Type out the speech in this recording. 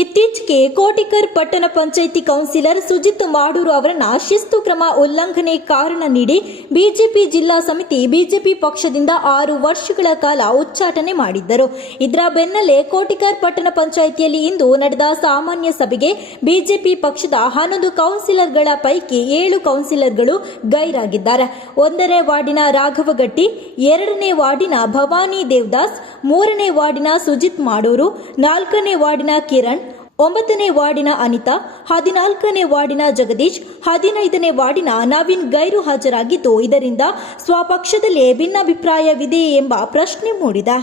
ಇತ್ತೀಚೆಗೆ ಕೋಟಿಕರ್ ಪಟ್ಟಣ ಪಂಚಾಯಿತಿ ಕೌನ್ಸಿಲರ್ ಸುಜಿತ್ ಮಾಡೂರು ಅವರನ್ನ ಶಿಸ್ತು ಕ್ರಮ ಉಲ್ಲಂಘನೆ ಕಾರಣ ನೀಡಿ ಬಿಜೆಪಿ ಜಿಲ್ಲಾ ಸಮಿತಿ ಬಿಜೆಪಿ ಪಕ್ಷದಿಂದ 6 ವರ್ಷಗಳ ಕಾಲ ಉಚ್ಚಾಟನೆ ಮಾಡಿದ್ದರು. ಇದರ ಬೆನ್ನಲ್ಲೇ ಕೋಟಿಕರ್ ಪಟ್ಟಣ ಪಂಚಾಯಿತಿಯಲ್ಲಿ ಇಂದು ನಡೆದ ಸಾಮಾನ್ಯ ಸಭೆಗೆ ಬಿಜೆಪಿ ಪಕ್ಷದ 11 ಕೌನ್ಸಿಲರ್ಗಳ ಪೈಕಿ 7 ಕೌನ್ಸಿಲರ್ಗಳು ಗೈರಾಗಿದ್ದಾರೆ. 1ನೇ ವಾರ್ಡಿನ ರಾಘವಗಟ್ಟಿ, 2ನೇ ವಾರ್ಡಿನ ಭವಾನಿ ದೇವದಾಸ್, 3ನೇ ವಾರ್ಡಿನ ಸುಜಿತ್ ಮಾಡೂರು, 4ನೇ ವಾರ್ಡಿನ ಕಿರಣ್, 9ನೇ ವಾರ್ಡಿನ ಅನಿತಾ, 14ನೇ ವಾರ್ಡಿನ ಜಗದೀಶ್, 15ನೇ ವಾರ್ಡಿನ ನವೀನ್ ಗೈರು ಹಾಜರಾಗಿದ್ದು, ಇದರಿಂದ ಸ್ವಪಕ್ಷದಲ್ಲೇ ಭಿನ್ನಾಭಿಪ್ರಾಯವಿದೆ ಎಂಬ ಪ್ರಶ್ನೆ ಮೂಡಿದೆ.